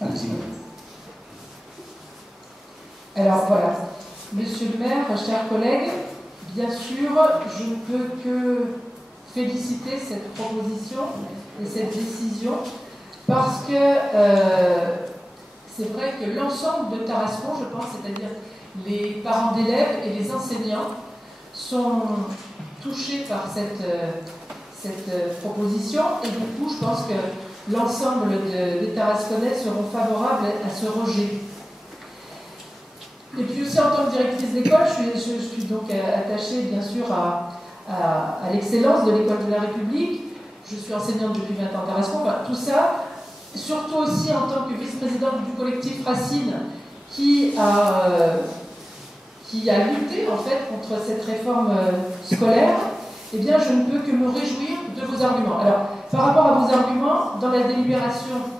Allez-y. Alors voilà, Monsieur le maire, chers collègues, bien sûr, je ne peux que féliciter cette proposition et cette décision parce que c'est vrai que l'ensemble de Tarascon, je pense, c'est-à-dire les parents d'élèves et les enseignants, sont touchés par cette proposition et du coup, je pense que l'ensemble des Tarasconnais seront favorables à ce rejet. Et puis aussi en tant que directrice d'école, je suis donc attachée bien sûr à l'excellence de l'école de la République. Je suis enseignante depuis 20 ans à Tarascon. Enfin, tout ça, surtout aussi en tant que vice-présidente du collectif Racine, qui a lutté en fait contre cette réforme scolaire, eh bien je ne peux que me réjouir de vos arguments. Alors, par rapport à vos arguments, dans la délibération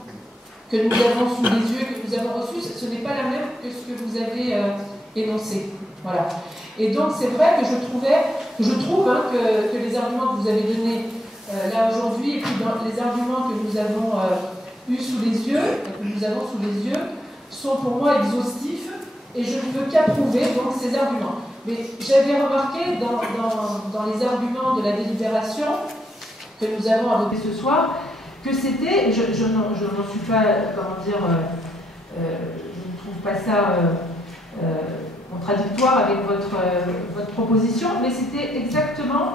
que nous avons sous les yeux, que nous avons reçue, ce n'est pas la même que ce que vous avez énoncé. Voilà. Et donc c'est vrai que je trouve que les arguments que vous avez donnés là aujourd'hui, et puis dans les arguments que nous avons eus sous les yeux, sont pour moi exhaustifs, et je ne peux qu'approuver donc ces arguments. Mais j'avais remarqué dans les arguments de la délibération que nous avons à voter ce soir, que c'était, je n'en suis pas, comment dire, je ne trouve pas ça contradictoire avec votre proposition, mais c'était exactement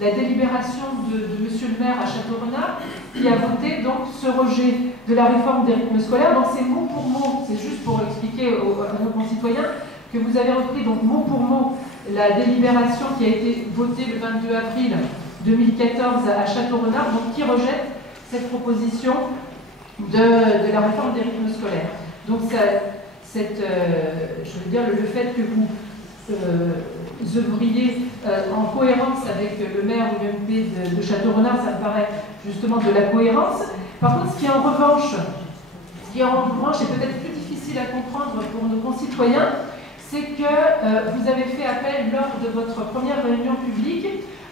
la délibération de Monsieur le maire à Château-Renard qui a voté donc ce rejet de la réforme des rythmes scolaires. Donc c'est mot pour mot, c'est juste pour expliquer à nos concitoyens que vous avez repris donc mot pour mot la délibération qui a été votée le 22 avril 2014 à Château-Renard, donc qui rejette cette proposition de la réforme des rythmes scolaires. Donc je veux dire, le fait que vous œuvriez en cohérence avec le maire ou l'UMP de Château-Renard, ça me paraît justement de la cohérence. Par contre, ce qui en revanche est peut-être plus difficile à comprendre pour nos concitoyens, c'est que vous avez fait appel lors de votre première réunion publique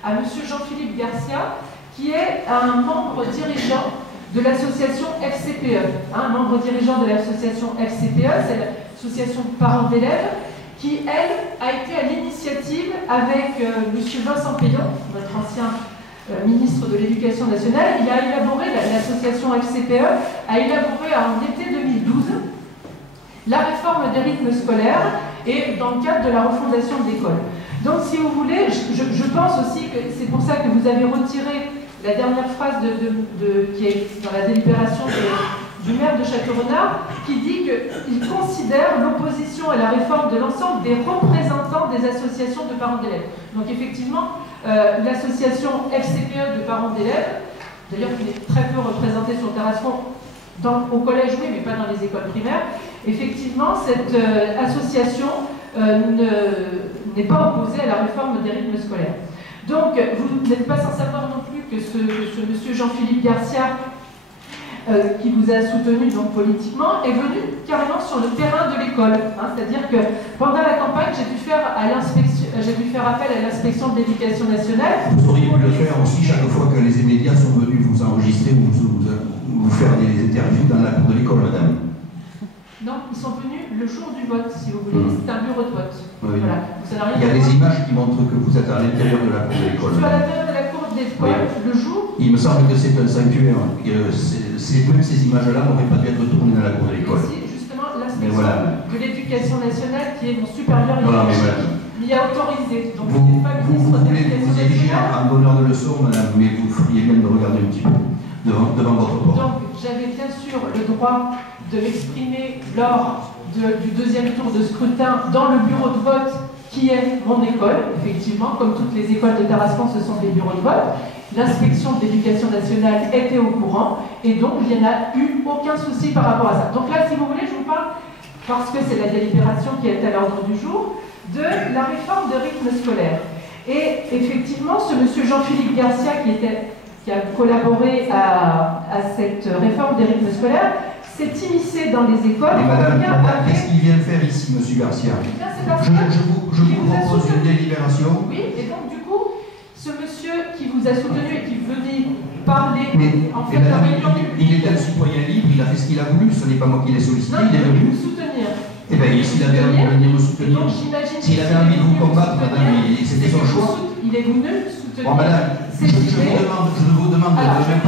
à M. Jean-Philippe Garcia, qui est un membre dirigeant de l'association FCPE. Un membre dirigeant de l'association FCPE, c'est l'association de parents d'élèves, qui, elle, a été à l'initiative avec M. Vincent Payon, notre ancien ministre de l'Éducation nationale. Il a élaboré, l'association FCPE a élaboré en été 2012 la réforme des rythmes scolaires et dans le cadre de la refondation de l'école. Donc, si vous voulez, je pense aussi que c'est pour ça que vous avez retiré la dernière phrase qui est dans la délibération du maire de Château-Renard, qui dit qu'il considère l'opposition à la réforme de l'ensemble des représentants des associations de parents d'élèves. Donc effectivement, l'association FCPE de parents d'élèves, d'ailleurs qui est très peu représentée sur Tarascon, au collège oui, mais pas dans les écoles primaires, effectivement, cette association n'est pas opposée à la réforme des rythmes scolaires. Donc, vous n'êtes pas sans savoir non plus que ce monsieur Jean-Philippe Garcia, qui vous a soutenu donc politiquement, est venu carrément sur le terrain de l'école. C'est-à-dire que pendant la campagne, j'ai dû faire appel à l'inspection de l'éducation nationale. Vous auriez pu le faire aussi chaque fois que les médias sont venus vous enregistrer ou vous faire des interviews dans la cour de l'école, madame. Non, ils sont venus le jour du vote, si vous voulez. C'est un bureau de vote. Oui. Voilà. Ça n'a rien Il y a des images qui montrent que vous êtes à l'intérieur de la cour de l'école. Je suis à l'intérieur de la cour de l'école le jour. Il me semble que c'est un sanctuaire. Même ces images-là n'auraient pas dû être tournées dans la cour de l'école. C'est justement l'inspection de l'éducation nationale qui est mon supérieur m'y a autorisé. Donc, vous voulez vous diriger en donneur de leçons, madame, mais vous feriez bien de regarder un petit peu devant votre porte. Donc, j'avais bien sûr le droit de m'exprimer lors du deuxième tour de scrutin dans le bureau de vote qui est mon école, effectivement, comme toutes les écoles de Tarascon, ce sont des bureaux de vote. L'inspection de l'éducation nationale était au courant, et donc il n'y en a eu aucun souci par rapport à ça. Donc là, si vous voulez, je vous parle, parce que c'est la délibération qui est à l'ordre du jour, de la réforme de rythme scolaire. Et effectivement, ce monsieur Jean-Philippe Garcia, qui a collaboré à cette réforme des rythmes scolaires, s'est immiscé dans les écoles. Et madame, qu'est-ce qu'il vient faire ici, monsieur Garcia? Je vous propose une délibération. Oui, et donc du coup, ce monsieur qui vous a soutenu et qui venait parler en fait, la réunion publique... Il est un citoyen libre, il a fait ce qu'il a voulu, ce n'est pas moi qui l'ai sollicité, il est venu. Vous soutenir. Eh bien, s'il avait envie de venir me soutenir, s'il avait envie de vous combattre, madame, c'était son choix. Il est venu me soutenir. Bon, madame, je vous demande de ne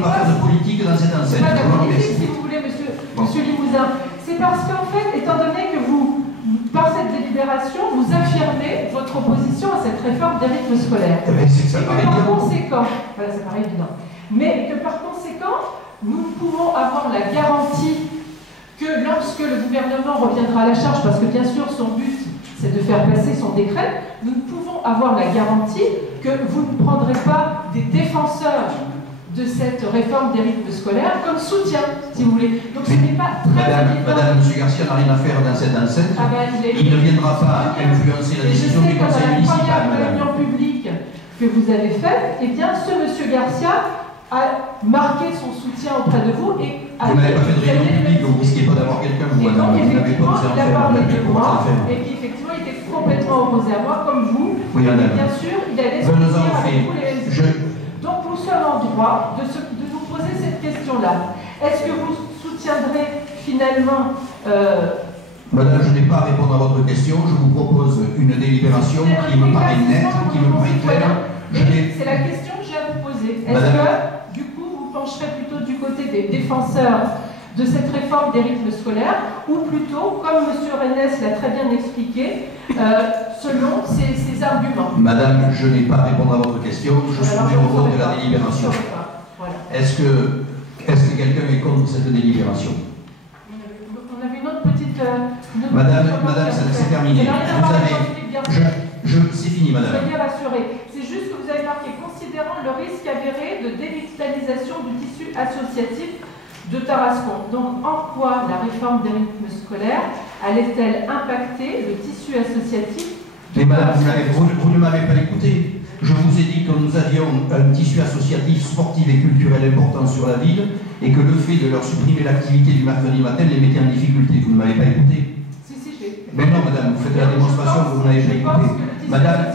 pas faire de politique dans cette enceinte. Pas de politique, si vous voulez, monsieur Limousin. C'est parce qu'en fait, étant donné que vous, par cette délibération, vous affirmez votre opposition à cette réforme des rythmes scolaires. Eh bien, c'est que ça paraît par évident. conséquent, voilà, ça paraît évident. Mais que par conséquent, nous pouvons avoir la garantie que lorsque le gouvernement reviendra à la charge, parce que bien sûr son but c'est de faire passer son décret, nous ne pouvons avoir la garantie que vous ne prendrez pas des défenseurs de cette réforme des rythmes scolaires comme soutien, si vous voulez. Donc ce n'est pas très évident. Madame, M. Garcia n'a rien à faire dans cette enceinte. Il ne viendra pas influencer la décision du conseil municipal. La première réunion publique que vous avez faite, eh bien ce M. Garcia a marqué son soutien auprès de vous et vous n'avez pas fait de réunion publique, vous ne risquez pas d'avoir quelqu'un, vous n'avez pas osé en faire. Il a parlé de moi et qu'effectivement il était complètement opposé à moi, comme vous. Oui, madame. Bien sûr, il a laissé avec vous les Donc nous sommes en droit de vous poser cette question-là. Est-ce que vous soutiendrez finalement Madame, je n'ai pas à répondre à votre question. Je vous propose une délibération qui me paraît nette, qui me paraît claire. C'est la question que j'ai à vous poser. Est-ce que, du coup, vous pencherez plutôt du côté des défenseurs de cette réforme des rythmes scolaires, ou plutôt, comme M. Rennes l'a très bien expliqué, selon ses arguments? Madame, je n'ai pas à répondre à votre question. Je soumets au vote de la délibération. Voilà. Est-ce que quelqu'un est contre cette délibération? On avait une autre petite... Madame, c'est terminé. Vous avez... C'est fini, madame. Soyez rassurés. C'est juste que vous avez marqué, considérant le risque avéré de dévitalisation du tissu associatif de Tarascon. Donc, en quoi la réforme des rythmes scolaires allait-elle impacter le tissu associatif? Mais madame, vous ne m'avez pas écouté. Je vous ai dit que nous avions un tissu associatif, sportif et culturel important sur la ville et que le fait de leur supprimer l'activité du mercredi matin les mettait en difficulté. Vous ne m'avez pas écouté. Si, j'ai. Mais non, madame, vous faites la démonstration que vous n'avez pas écouté. Madame,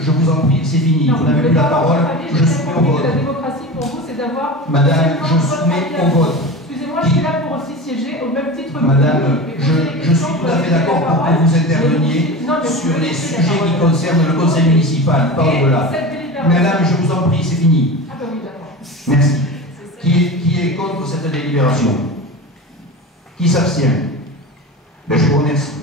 je vous en prie, c'est fini. Vous n'avez plus la parole. Je soumets au vote. La démocratie pour vous, c'est d'avoir... Madame, je soumets au vote. Excusez-moi, je suis là pour aussi siéger au même titre que Madame, je suis tout à fait d'accord pour que vous interveniez sur les sujets qui concernent le conseil municipal, pas au-delà. Madame, je vous en prie, c'est fini. Ah ben oui, d'accord. Merci. Qui est contre cette délibération? Qui s'abstient? Ben, je vous remercie.